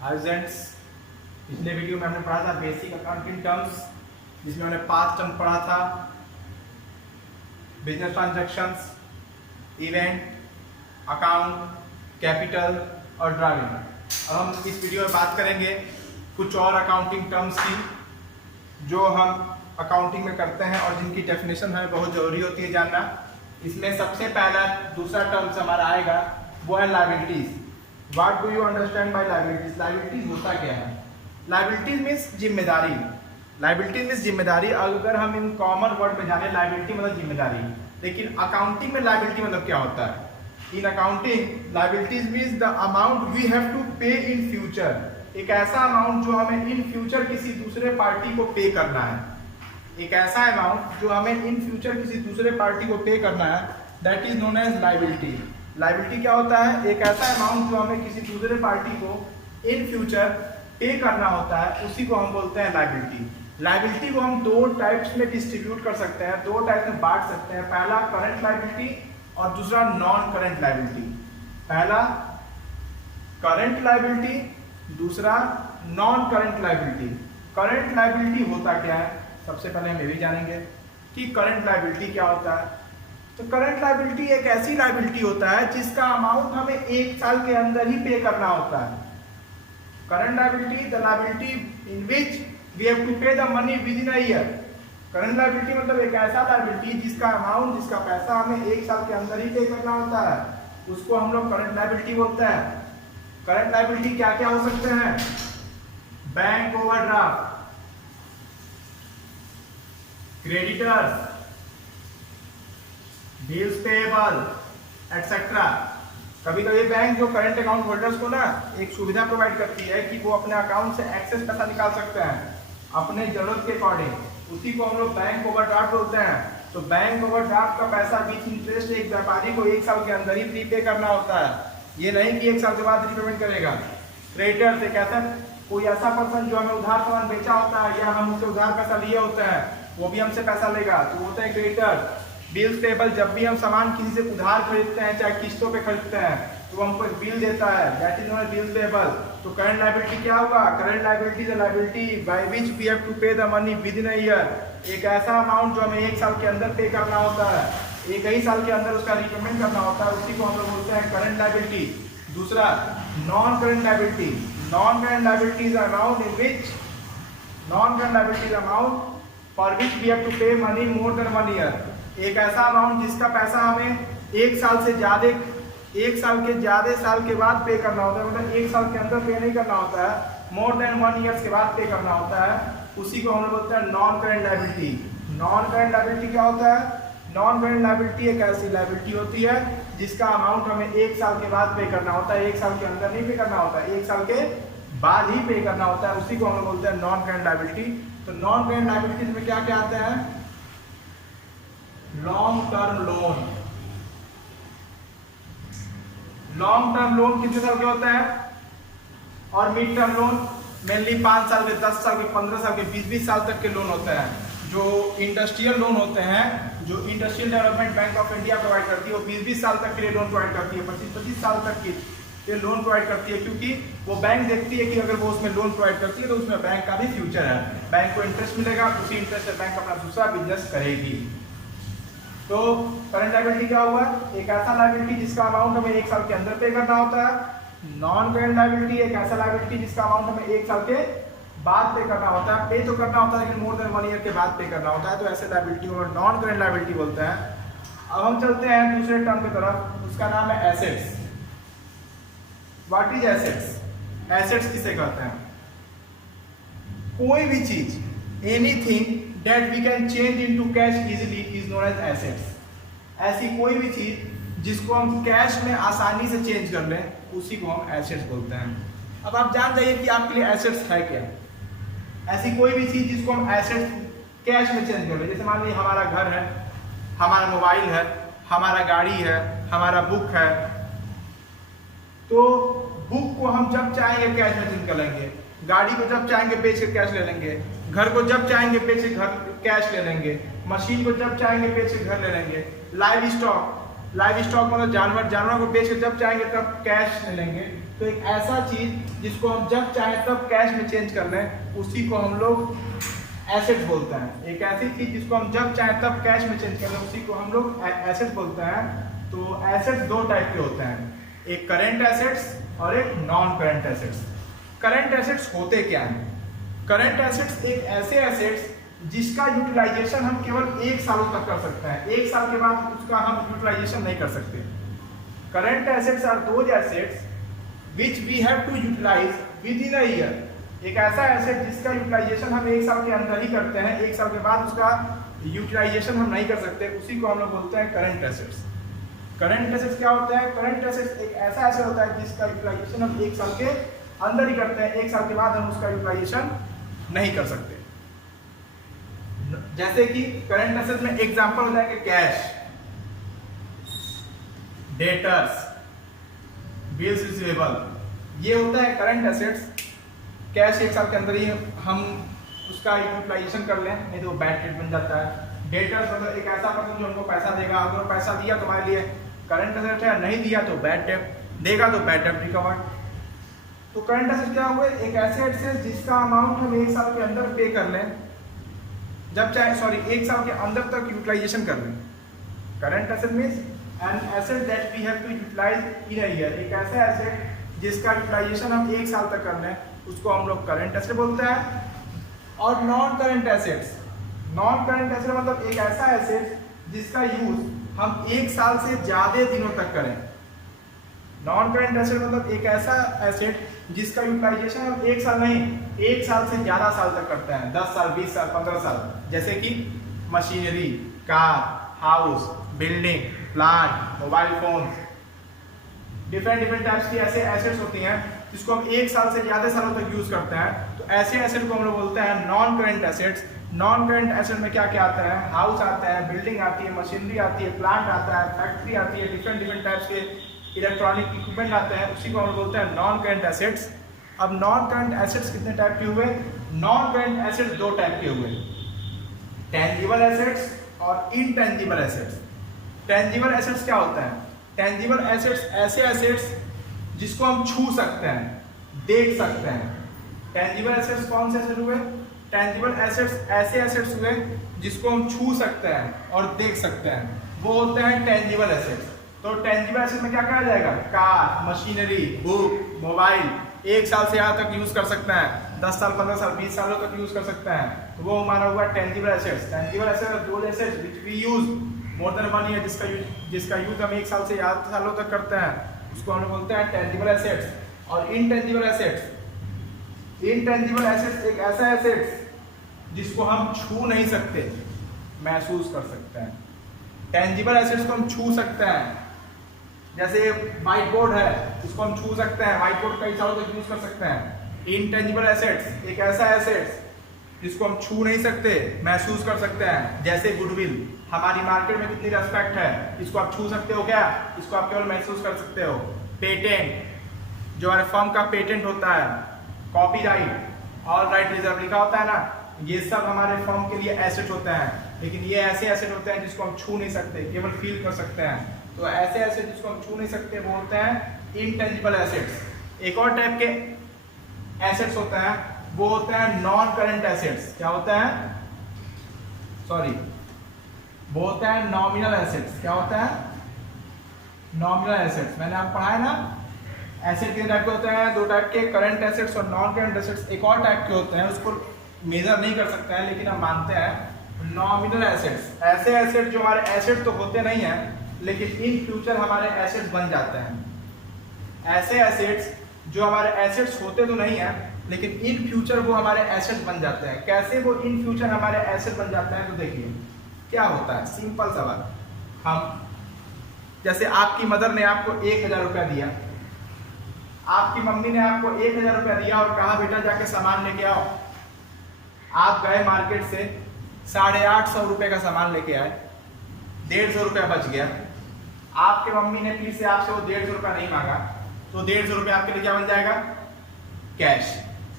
Hi friends, पिछले video में हमने पढ़ा था बेसिक अकाउंटिंग टर्म्स, जिसमें हमने 5 टर्म पढ़ा था। Business transactions, event, account, capital और ड्राइविंग। अब हम इस वीडियो में बात करेंगे कुछ और अकाउंटिंग टर्म्स की जो हम अकाउंटिंग में करते हैं और जिनकी डेफिनेशन हमें बहुत ज़रूरी होती है जानना। इसमें सबसे पहला दूसरा टर्म्स हमारा आएगा, वो है liabilities. What do you understand by liabilities? Liabilities होता क्या है? Liabilities means जिम्मेदारी। Liabilities means जिम्मेदारी। अगर हम इन कॉमन वर्ड में जाने, liability मतलब जिम्मेदारी, लेकिन अकाउंटिंग में liability मतलब क्या होता है? In accounting, liabilities means the amount we have to pay in future। एक ऐसा अमाउंट जो हमें इन फ्यूचर किसी दूसरे पार्टी को पे करना है। एक ऐसा अमाउंट जो हमें इन फ्यूचर किसी दूसरे पार्टी को पे करना है, that is known as liability. Liability क्या होता है? एक ऐसा अमाउंट जो हमें किसी दूसरे पार्टी को इन फ्यूचर पे करना होता है, उसी को हम बोलते हैं लायबिलिटी। लायबिलिटी को हम दो टाइप्स में डिस्ट्रीब्यूट कर सकते हैं, दो टाइप में बांट सकते हैं। पहला करंट लायबिलिटी और दूसरा नॉन करंट लायबिलिटी। पहला करंट लायबिलिटी, दूसरा non current liability. Current liability होता क्या है? सबसे पहले हम ये भी जानेंगे कि करंट लायबिलिटी क्या होता है। तो करंट लायबिलिटी एक ऐसी लायबिलिटी होता है जिसका अमाउंट हमें 1 साल के अंदर ही पे करना होता है। Current liability, the liability in which we have to pay the money within a year. Current liability मतलब एक ऐसा लायबिलिटी जिसका अमाउंट, जिसका पैसा हमें 1 साल के अंदर ही पे करना होता है, उसको हम लोग करंट लायबिलिटी बोलते हैं। करंट लायबिलिटी क्या क्या हो सकते हैं? Bank overdraft, creditors, bills payable etcetera. कभी कभी बैंक जो करंट अकाउंट होल्डर्स को ना एक सुविधा प्रोवाइड करती है कि वो अपने अकाउंट से एक्सेस पैसा निकाल सकते हैं अपने जरूरत के अकॉर्डिंग, उसी को हम लोग बैंक ओवरड्राफ्ट बोलते हैं। तो बैंक ओवरड्राफ्ट का पैसा विथ इंटरेस्ट एक व्यापारी को 1 साल के अंदर ही प्रीपे करना होता है, ये नहीं कि 1 साल के बाद रीपेमेंट करेगा। क्रेडिटर्स एक ऐसा कोई ऐसा पर्सन जो हमें उधार सामान बेचा होता है या हम उससे उधार पैसा लिए होते हैं, वो भी हमसे पैसा लेगा, तो होता है क्रेडिटर। बिल्स पेएबल, जब भी हम सामान किसी से उधार खरीदते हैं चाहे किस्तों पे खरीदते हैं तो हमको एक बिल देता है, that is known as bills payable. तो करंट लायबिलिटी क्या होगा? Current liability is a liability by which we have to pay the money within a year. एक ऐसा अमाउंट जो हमें 1 साल के अंदर पे करना होता है, एक ही साल के अंदर उसका रीपेमेंट करना होता है, उसी को हम लोग बोलते हैं करंट लायबिलिटी। दूसरा non current liability. Non current liability is amount in which, non current liability is amount for which we have to pay money more than 1 year. एक ऐसा अमाउंट जिसका पैसा हमें 1 साल से ज्यादा, 1 साल के ज्यादा साल के बाद पे करना होता है, मतलब 1 साल के अंदर पे नहीं करना होता है, मोर देन 1 ईयर्स के बाद पे करना होता है, उसी को हम लोग बोलते हैं non current liability. Non current liability क्या होता है? नॉन करंट लायबिलिटी एक ऐसी लायबिलिटी होती है जिसका अमाउंट हमें 1 साल के बाद पे करना होता है, 1 साल के अंदर नहीं पे करना होता है, 1 साल के बाद ही पे करना होता है, उसी को हम लोग बोलते हैं नॉन करंट लायबिलिटी। तो नॉन करंट लायबिलिटीज में क्या क्या आते हैं? Long term loan. Long term loan कितने साल के होते हैं? और मिड टर्म लोन मेनली 5 साल के, 10 साल के, 15 साल के, 20-20 साल तक के लोन होते हैं। जो इंडस्ट्रियल लोन होते हैं, जो industrial development bank of India provide करती है, वो 20-20 साल तक के लिए लोन प्रोवाइड करती है, 25-25 साल तक के लिए लोन प्रोवाइड करती है, क्योंकि वो बैंक देखती है कि अगर वो उसमें लोन प्रोवाइड करती है तो उसमें बैंक का भी फ्यूचर है, बैंक को इंटरेस्ट मिलेगा, उसी इंटरेस्ट से बैंक अपना दूसरा बिजनेस करेगी। तो करंट लायबिलिटी क्या हुआ? एक ऐसा लायबिलिटी जिसका अमाउंट हमें 1 साल के अंदर पे करना होता है। नॉन करंट लायबिलिटी एक ऐसा लायबिलिटी जिसका अमाउंट हमें 1 साल के बाद पे करना होता है, पे तो करना होता है लेकिन मोर देन 1 ईयर के बाद पे करना होता है, तो ऐसे लायबिलिटी को नॉन करंट लायबिलिटी बोलते हैं। अब हम चलते हैं दूसरे टर्म की तरफ, उसका नाम है assets. What is assets? Assets किसे कहते हैं? कोई भी चीज, anything that we can change into cash easily is known as assets। ऐसी कोई भी चीज जिसको हम कैश में आसानी से चेंज कर लें, उसी को हम एसेट्स बोलते हैं। अब आप जान जाइए कि आपके लिए एसेट्स है क्या। ऐसी कोई भी चीज जिसको हम एसेट्स कैश में चेंज कर लें, जैसे मान लीजिए हमारा घर है, हमारा मोबाइल है, हमारा गाड़ी है, हमारा बुक है, तो बुक को हम जब चाहेंगे कैश में चेंज कर लेंगे, गाड़ी को जब चाहेंगे बेच के कैश ले लेंगे, घर को जब चाहेंगे बेच के घर कैश ले लेंगे, मशीन को जब चाहेंगे बेच के घर ले लेंगे। लाइव स्टॉक मतलब जानवरों को बेच के जब चाहेंगे तब कैश ले लेंगे। तो एक ऐसा चीज जिसको हम जब चाहे तब कैश में चेंज कर लें उसी को हम लोग एसेट बोलते हैं। एक ऐसी चीज जिसको हम जब चाहे तब कैश में चेंज कर लें उसी को हम लोग एसेट बोलते हैं। तो एसेट्स दो टाइप के होते हैं, एक करेंट एसेट्स और एक non current assets. Current assets होते क्या हैं? करेंट एसेट्स एक ऐसे एसेट्स जिसका यूटिलाइजेशन हम केवल 1 सालों तक कर सकते हैं, 1 साल के बाद उसका हम यूटिलाइजेशन नहीं कर सकते। Current assets are those assets which we have to utilize within a year. एक ऐसा एसेट जिसका यूटिलाइजेशन हम 1 साल के अंदर ही करते हैं, 1 साल के बाद उसका यूटिलाइजेशन हम नहीं कर सकते, उसी को हम लोग बोलते हैं करेंट एसेट्स। करंट एसेट्स क्या होता है? करंट एसेट्स एक ऐसा एसेट होता है जिसका यूटिलाइजेशन हम 1 साल के अंदर ही करते हैं, 1 साल के बाद हम उसका यूटिलाइजेशन नहीं कर सकते। जैसे कि करंट एसेट्स में एग्जांपल हो जाएंगे कैश, डेटर्स, बिल्स रिसीवेबल, ये होता है करंट एसेट्स। कैश 1 साल के अंदर ही हम उसका यूटिलाइजेशन कर लें, नहीं तो बैड डेट बन जाता है। डेटर्स मतलब एक ऐसा पर्सन जो हमको पैसा देगा, अगर पैसा दिया तो हमारे लिए करंट एसेट है, नहीं दिया तो बैड डेट, देगा तो बैड डेट रिकवर्ड। तो करंट एसेट क्या हुए? एक ऐसे एसेट जिसका अमाउंट हम 1 साल के अंदर पे कर लें, जब चाहे 1 साल के अंदर तक यूटिलाइजेशन कर लें। Current asset means an asset that we have to utilize in a year. एक ऐसा एसेट जिसका यूटिलाइजेशन हम 1 साल तक कर लें, उसको हम लोग करंट एसेट बोलते हैं। और non current assets, non current asset मतलब एक ऐसा एसेट जिसका यूज हम 1 साल से ज्यादा दिनों तक करें। नॉन करंट एसेट मतलब एक ऐसा एसेट जिसका यूटिलाइजेशन हम 1 साल नहीं, 1 साल से ज्यादा साल तक करते हैं, 10 साल, 20 साल, 15 साल। जैसे कि machinery, car, house, building, plant, mobile phone, different types की ऐसे एसेट्स होती हैं जिसको हम 1 साल से ज्यादा सालों तक यूज करते हैं। तो ऐसे एसेट को हम लोग बोलते हैं non current assets. Non current asset में क्या क्या आता है? हाउस आता है, बिल्डिंग आती है, मशीनरी आती है, प्लांट आता है, फैक्ट्री आती है, डिफरेंट टाइप्स के इलेक्ट्रॉनिक इक्विपमेंट आते हैं, उसी को हम बोलते हैं नॉन करंट एसेट्स। अब नॉन करंट एसेट्स कितने टाइप के हुए? नॉन करंट एसेट्स 2 टाइप के हुए, टेंजिबल एसेट्स और इनटेंजिबल एसेट्स। टेंजिबल एसेट्स क्या होता है? टेंजिबल एसेट्स ऐसे एसेट्स जिसको हम छू सकते हैं, देख सकते हैं। टेंजिबल एसेट्स कौन से एसेट हुए? टेंजिबल एसेट्स ऐसे एसेट्स हुए जिसको हम छू सकते हैं और देख सकते हैं, वो होते हैं टेंजिबल एसेट्स। तो टेंजिबल एसेट में क्या कहा जाएगा? कार, मशीनरी, बुक, मोबाइल 1 साल से यहाँ तक यूज कर सकते हैं, 10 साल, 15 साल, 20 सालों तक यूज कर सकते हैं, तो वो हमारा हुआ टेंजिबल एसेट्स। टेंजिबल एसेट्स दो assets which we use more than 1 year, जिसका यूज हम 1 साल से ज्यादा सालों तक करते हैं, उसको हम बोलते हैं टेंजिबल एसेट्स। और इनटेंजिबल एसेट्स, इनटेंजिबल एसेट्स एक ऐसा एसेट्स जिसको हम छू नहीं सकते, महसूस कर सकते हैं। टेंजिबल एसेट्स को हम छू सकते हैं, जैसे व्हाइट बोर्ड है, इसको हम छू सकते हैं, व्हाइट बोर्ड कई सालों तक यूज कर सकते हैं। इनटेंजिबल एसेट्स एक ऐसा एसेट्स जिसको हम छू नहीं सकते, महसूस कर सकते हैं, जैसे गुडविल। हमारी मार्केट में कितनी रेस्पेक्ट है, इसको आप छू सकते हो क्या? इसको आप केवल महसूस कर सकते हो। पेटेंट, जो हमारे फर्म का पेटेंट होता है, कॉपीराइट, ऑल राइट रिजर्व लिखा होता है ना, ये सब हमारे फर्म के लिए एसेट होते हैं। लेकिन ये ऐसे एसेट होते हैं जिसको हम छू नहीं सकते, केवल फील कर सकते हैं। तो ऐसे एसेट जिसको हम छू नहीं सकते वो होते हैं इनटेंजिबल एसेट्स। एक और टाइप के एसेट्स होते हैं, वो होते हैं नॉन करंट एसेट्स। क्या होता है? वो होता है नॉमिनल एसेट्स। क्या होता है? Nominal assets. मैंने आपको पढ़ा है ना, एसेट कितने टाइप के होते हैं? 2 टाइप के, करंट एसेट्स और नॉन करंट एसेट्स। एक और टाइप के होते हैं, उसको मेजर नहीं कर सकते हैं लेकिन हम मानते हैं, नॉमिनल एसेट्स। ऐसे एसेट जो हमारे एसेट तो होते नहीं हैं लेकिन इन फ्यूचर हमारे एसेट्स बन जाते हैं। ऐसे एसेट्स जो हमारे एसेट्स होते तो नहीं है लेकिन इन फ्यूचर वो हमारे एसेट बन जाते हैं। कैसे वो इन फ्यूचर हमारे एसेट बन जाते हैं? तो देखिए क्या होता है, सिंपल सवाल। हम जैसे आपकी मदर ने आपको 1000 रुपया दिया, आपकी मम्मी ने आपको 1000 रुपया दिया और कहा बेटा जाके सामान लेके आओ। आप गए मार्केट से 850 रुपये का सामान लेके आए, 150 रुपया बच गया। आपके मम्मी ने फिर से आपसे वो 150 रुपया नहीं मांगा, तो 150 रुपया आपके लिए क्या बन जाएगा? कैश।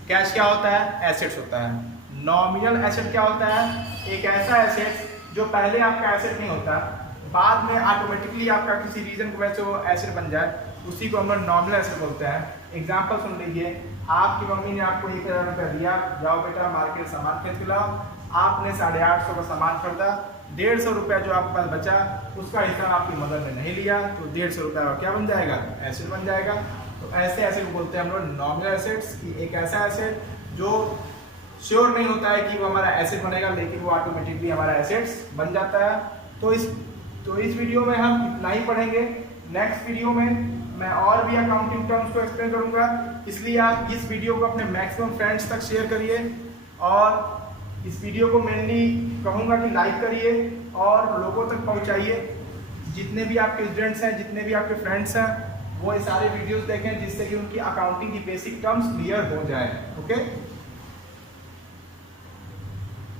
कैश क्या होता है? एसेट्स होता है। नॉमिनल एसेट क्या होता है? एक ऐसा एसेट जो पहले आपका एसेट नहीं होता, बाद में ऑटोमेटिकली आपका किसी रीजन की वजह से वो एसेट बन जाए, उसी को हम लोग नॉमिनल एसेट बोलते हैं। एग्जाम्पल सुन लीजिए, आपकी मम्मी ने आपको 1000 रुपया दिया, जाओ बेटा मार्केट सामान खरीद के लाओ। आपने 850 का सामान खरीदा, 150 रुपया जो आपके पास बचा उसका हिस्सा आपकी मदर ने नहीं लिया, तो 150 रुपया का क्या बन जाएगा, एसेट बन जाएगा। तो ऐसे एसेट को बोलते हैं हम लोग नॉमिनल एसेट्स, कि एक ऐसा एसेट जो श्योर नहीं होता है कि वो हमारा एसेट बनेगा, लेकिन वो ऑटोमेटिकली हमारा एसेट्स बन जाता है। तो इस वीडियो में हम इतना ही पढ़ेंगे। नेक्स्ट वीडियो में मैं और भी अकाउंटिंग टर्म्स को एक्सप्लेन करूंगा, इसलिए आप इस वीडियो को अपने मैक्सिमम फ्रेंड्स तक शेयर करिए, और इस वीडियो को मेनली कहूंगा कि लाइक करिए और लोगों तक पहुंचाइए। जितने भी आपके स्टूडेंट्स हैं, जितने भी आपके फ्रेंड्स हैं, वो ये सारे वीडियोस देखें, जिससे कि उनकी अकाउंटिंग की बेसिक टर्म्स क्लियर हो जाए। ओके।